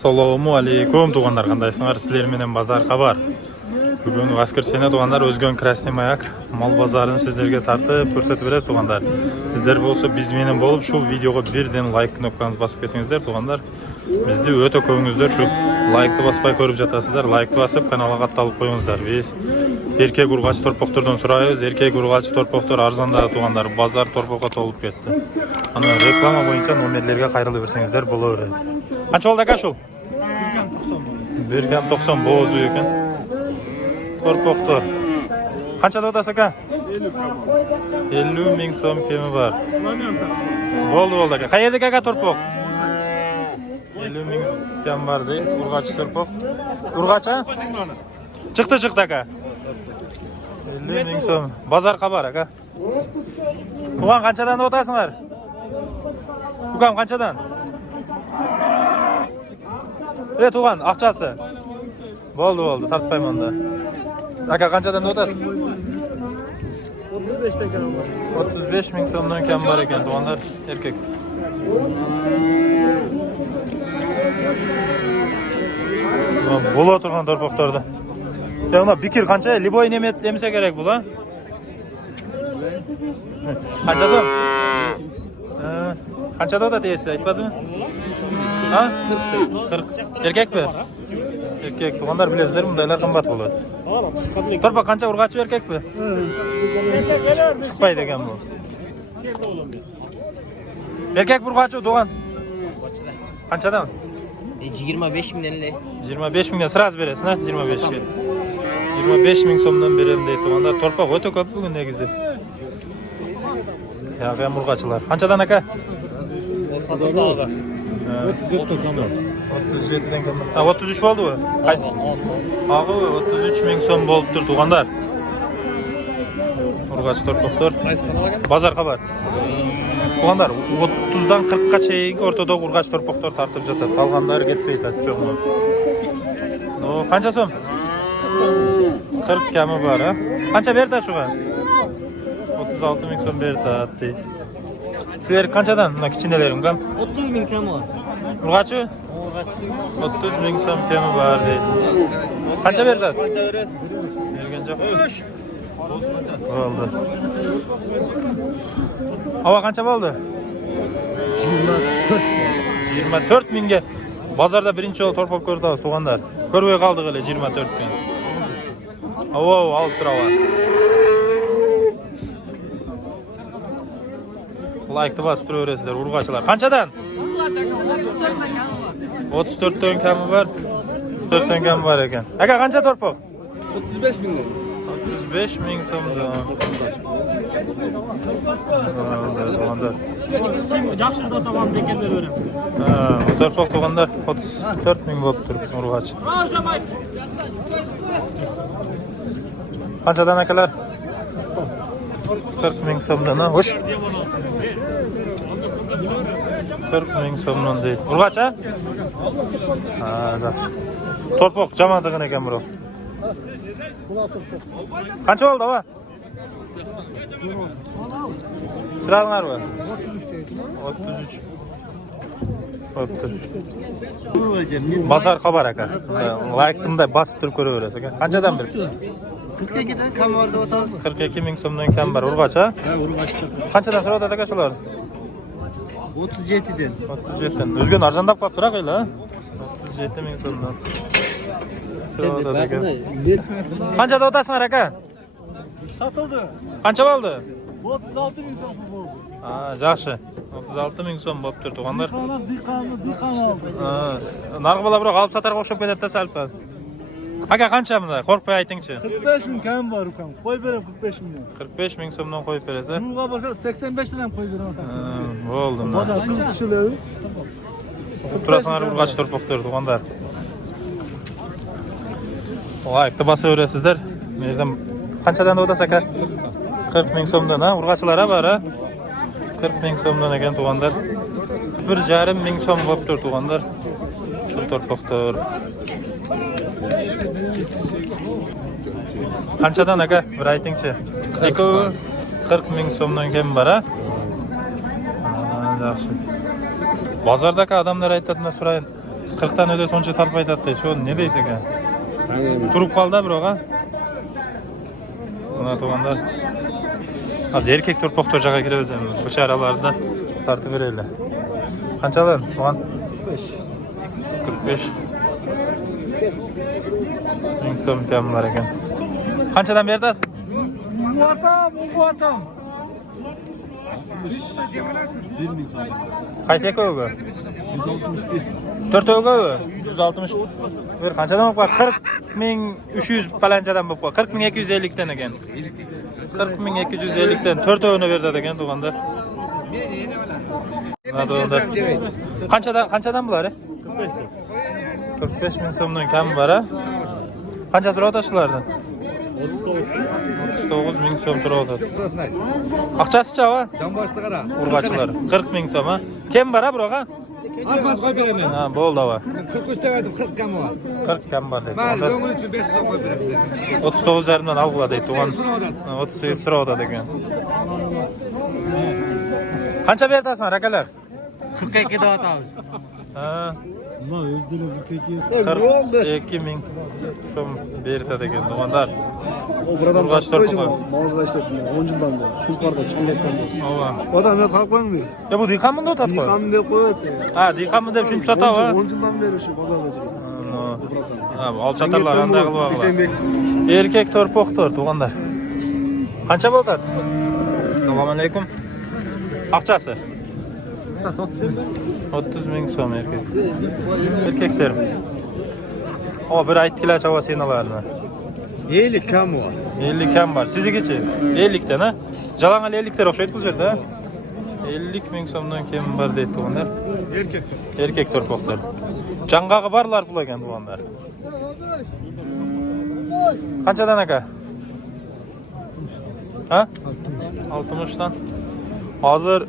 Assalomu alaykum tuğanlar, qandaysыңар? Sizlar менен базар хабар. Бүгүн воскресенье туғандар, өзгөн Красный Маяк мал базарын сіздерге тартып көрсөтүп берет туғандар. Сіздер болсо биз менен болуп ушул видеого бирден лайк кнопкаңызды басып кетиңиздер туғандар. Бизди өтө көбүңүздөр ушул лайкты баспай көрүп жатасыздар. Лайкты басып каналга катталып коюңуздар. Биз эркек ургач торпоктордон сурайбыз. Эркек ургач торпоктор арзандады туғандар. Базар торпокко толуп кетти. Аны реклама боюнча номерлерге кайрылып берсеңиздер боло берет. Канча болду ака ушул? 1,90 боозу экен. Торпоктор. Канчада атасы ака? 50 миң сом кеми бар. Болду ака. Кай жердеки ака торпок? 50 миң кем бар дейт. Ургач торпок. Ургача? Чыкты ака. 50 миң сом. Базар хабар ака. Туган канчадан атасыңар? Туган канчадан? Туган акчасы. Болду, тартпайм анда. Ака канчадан отасың? 35 тен бар. 35 миң сомдон кем бар экен тугандар, эркек. Боло турган торпокторду. Мына бикир канча? Любой немет эмсе керек бул, а? Канча сом? Канчада атат эси, айтпадымы? А? 40. Эркекпи? Эркек тугандар, билесиздер, мындайлар кымбат болот. Торпок канча, ургачы эркекпи? Чыкпайт экен бул. Эркек ургачы туган. Канчадан? 25 миңден эле. 25 миңден сразу бересиң, а? 25ке. 25 миң сомдон берем дейт тугандар. Торпок өтө көп бүгүн негизи. Яга ургачылар. Канчадан ака? 37 кем. 33 болдубу? Кайсы? Агы 33 миң сом болуптур тугандар. Ургач торпоктор. Базар хабар. Тугандар, 30дан 40ка чейинки ортодогу ургач торпоктор тартып жатат. Калгандары кетпей жатат, жокму? Ну, канча сом? 40 кеми бар, а? Канча берди ушуга? 36 миң сом берди дейт. Силер канчадан мына кичинелерим кам? 30 миң кем бар. Ургачы? 30 миң сом кеми бар дейт. Канча берди? Канча бересиң? Берген жок. Болду. Ава канча болду? 24 миңге. Базарда биринчи жолу торпок көрдүбүз тугандар. Көрбөй калдык эле 24 миң. Оо, алып турабы. Лайкты басып тура бересиздер, ургачылар. Канчадан? 34төн кеми бар. 34төн кеми бар экен. Ака канча торпок? 35 миңден. 35 миң сомдон. Жакшы болсо вам бекер берем. Торпок тугандар 34 миң болуптур ургач. Канчадан акалар? 40 миң сомдон, хош. 40 миң сомдон дейт. Ургач, а? Жакшы. Торпок жамандыгын экен бирок. Канча болду, аба? Sıralarыңарбы? 33. Базар хабар ака. Лайктымда басып туруп көрө бересиз ака. Канчадан бир? 42ден кем бар деп атабыз. 42 миң сомдон кем бар, ургач, а? Ургач. Канчадан сурап атат ака шулар? 37ден. 37ден. Өзгөн арзандап калыптыр ака эле, а? 37 миң сомдон. Сурап атат экен. Канчада атасыңар ака? Сатылды. Канча болду? 36 миң сом болду. Жакшы. 36 миң сом болуптур тугандар. Дыйкан алды. Наргы бала бирок алып сатарга окшоп кетет да салпа. Ака канча мында? Коркпой айтыңчы. 45 миң кем бар укам. Кой берем 45 миңден. 45 миң сомдон коюп бересиз, а? Жууга барса 85ден кой берем атасыз. Болду. Базар кыз түшүлөбү. Турасыңар ургач торпоктор тугандар. Лайкты басып бересиздер. Мерден канчадан отасы ака? 40 миң сомдон, а? Ургачылар бар, а? 40 миң сомдон экен тугандар. 1,5 миң сом болуптур тугандар. Ушул торпоктор. Канчадан ака? Бир айтыңчы. Экөө 40 миң сомдон кем бар, а? Жакшы. Базардагы адамдар айтат, мен сурайын. 40'tan öde sonuncu tarif aytattı. Şu ne deyse ekan? Turup kaldı biroq ha. Buna tuğanlar. Az erkek torpaq tojağa kiremiz. Bu çaralarda tartib bereli. Qanchadan? Tuğan? 45. 1000 so'm kamlar ekan. Qanchadan berdi? Bu atam. Qaysi ekoga? 4 ögö? 160. Bir qanchadan bo'lib qoldi? 40.300 palanchadan bo'lib qoldi. 40.250 dan ekan. 40.250 dan 4 ögöni berdi ekan tuğanlar. Qanchadan bular? 45 ming so'mdan kam bor ha. Qancha so'rayapti shulardan? 39 ming so'm turadi. Aqchasi-chi va? Jonboshda qara. Urg'achilar 40 ming so'm ha. Kim bor ha biroq ha? Az qo'yib beraman. Ha, bo'ldi va. 43 dedim, 40 kam bor. 40 kam bor dedi. Mayli, o'g'il uchun 5 so'm qo'yib beraman. 39 yarimdan alg'ila deydi tuğan. 38 so'rayapti ekan. Qancha berdasan akalar? 42 da atamiz. Ha, Nima o'zdili 42 ming so'm berdi ekan tuğanlar. Buradan Urg'achi torpaq. mağazada işlettim. 10 yıldan beri. Şu yukarıda çalletten beri. Ova. Adam ne kalkmam mı? Ya bu diqanmı da o'tadi? Yıkanım ne koyuyor? Ha, diqanmı deb shuncha sotadi va? 10 yıldan beri şu pazarda duruyor. No. Ha, olchatarlar qanday qilib oladi? Erkek torpoqdir tuğanlar. Qancha bo'ldi? Assalomu alaykum. Aqchasi? 30 ming so'm erkek. Erkeklar. O bir aytdilar chava senalarni. 50 kam bor. 50 kam bor. Sizigichi? 50 dan ha? Jalangal 50 lar o'xshaydi bu yerda. 50 ming so'mdan kam bor deydi tuğanlar. Erkek torpoqlar. Jangag'i borlar pul ekan tuğanlar. Qanchadan aka? Ha? 60 dan. Hozir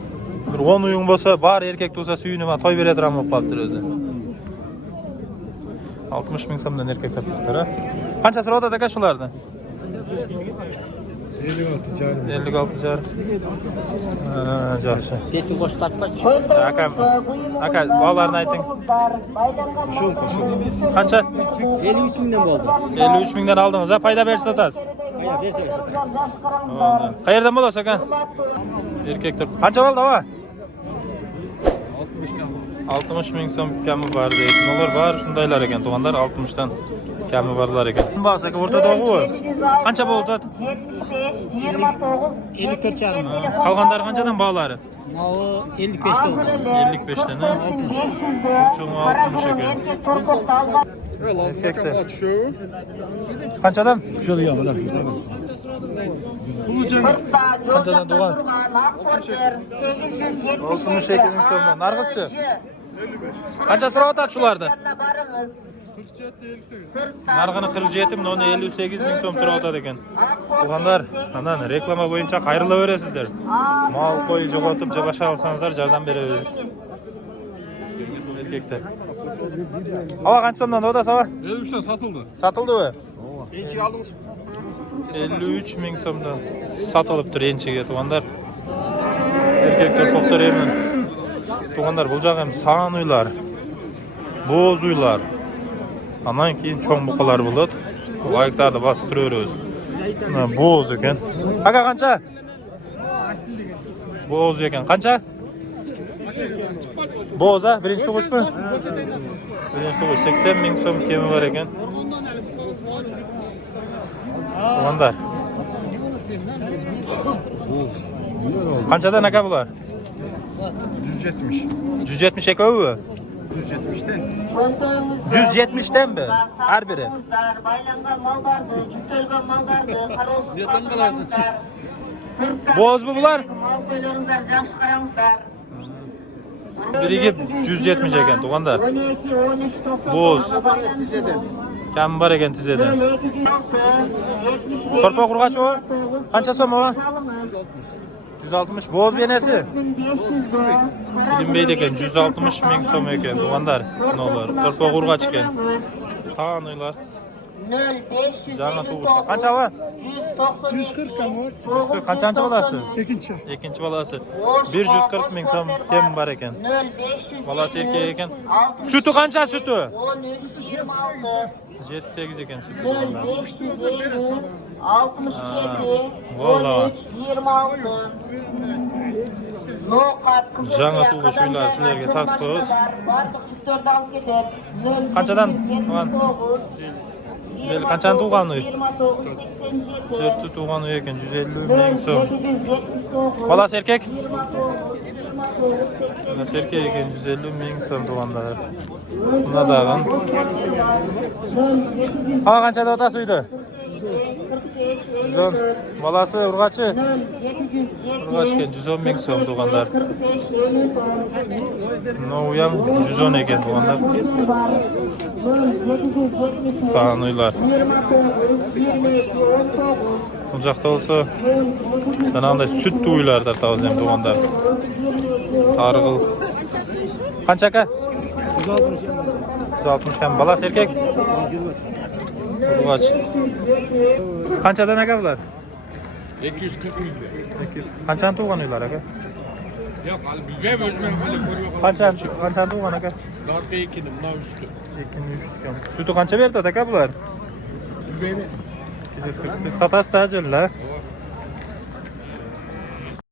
bir 10 uyun bo'lsa, bar erkek bo'lsa suyunib va to'y beradigan bo'lib qolibdi o'zi. 60 ming so'mdan erkek torpoqlar ha. Qancha so'radi aka shulardan? 56 jar. Yaxshi. Ketin bosh tartmachi. Aka, bolalarni ayting. Qancha? 53 mingdan bo'ldi. 53 mingdan oldingiz, ha? Payda bersa sotasiz. Qayerda bersa. Qayerdan bo'lasiz aka? Erkek turib. Qancha bo'ldi va? 60 ming so'm kami bor deydi. Nimalar bor? Shundaylar ekan, tuğanlar 60 dan kami borlar ekan. Bo'lsa aka o'rtadagi-ku. Qancha bo'ldi? 54 charm. Qolganlari qanchadan bog'lari? Mavi 55 da oldu. 55 dan, ha? Cho'ng 60 ekan. Erkeklar. Qanchadan? Şöyle ya bana. Qanchadan tuğan? 62 ming so'mdan. Narxizchi? Qancha so'rayapti shularni? Narxini 47 ming, uni 58 ming so'm so'rayapti ekan. Tuğanlar, mana reklama bo'yicha qayrilaverasizlar. Mol qo'y jo'g'otib jabasha olsangizlar yordam beraverasiz. Erkeklar. Hava qancha so'mdan o'da sava? 53 dan satıldı. Satildimi? Ençiyi aldınız. 53 ming so'mdan sotilibdir enchiga tuğanlar. Erkeklar to'xtar emin. Tuğanlar bu joq ham son uylar. Bo'z uylar. Aman keyin cho'ng buqalar bo'ladi. Layıklarda bosib turaveramiz. Mana bo'z ekan. Aka qancha? Bo'z ekan. Qancha? Bo'z a? Birinchi tug'ishmi? Birinchi tug'ish 80 ming so'm kemi bor ekan. Tuğanlar. Qanchadan aka bular? 170. 170 ekovi? 170'ten. 170'den mi? Her biri. Boğaz mı bunlar? Biri 170 eken tuğanlar. Boğaz. Kam var eken tizeden. Torpa kurgaç o? Kança so'm o? 160. Boğaz benesi? Bilinbeydi eken 160 ming so'm eken tuğanlar. Ne olur? Torpa kurgaç eken. Tanıylar. Жаңа туғышта. Қанша ва? 140 kan var. 140 kaçıncı balası? İkinci. İkinci balası. 140 ming so'm tem var ekan. Balası erkek ekan. Sütü kança sütü? 13, 26, 7-8 ekan sütü. Vallahi. 67, Vallahi. 13, 26. No katkı. Жаңа туылыш үйлер сілерге тартып қоямыз. Барлық үстөрдү алып кетет. Қаншадан туған? Қаншаны туған үй? 29, 87. Төртті туған үй екен, 150 мing so'm. Баласы еркек? Баласы еркек екен, 150 ming so'm туғандары. Мына дағын. Қаншада отасы үйді? 110. Баласы ұрғачы? Ұрғач екен, 110 ming so'm туғандар. Мына уям 110 екен туғандар. Саған үйлер. Бұл жақта болса, жаңағындай сүтті үйлер тартауыз ем туғандар. Тарғыл. Қанша ака? 160 ем. Баласы еркек? Ұрғач. Қаншадан ака бұлар? 240 ming. 200. Қаншаны туған үйлер ака? Yok hali bizge mi özmen hali koruyor. Қаншаны туған ака? Darbe ikini buna üçlü. 2-3 ekan. Sütü qancha berdi aka bular? 150. 240. Siz sotasizda ajilla?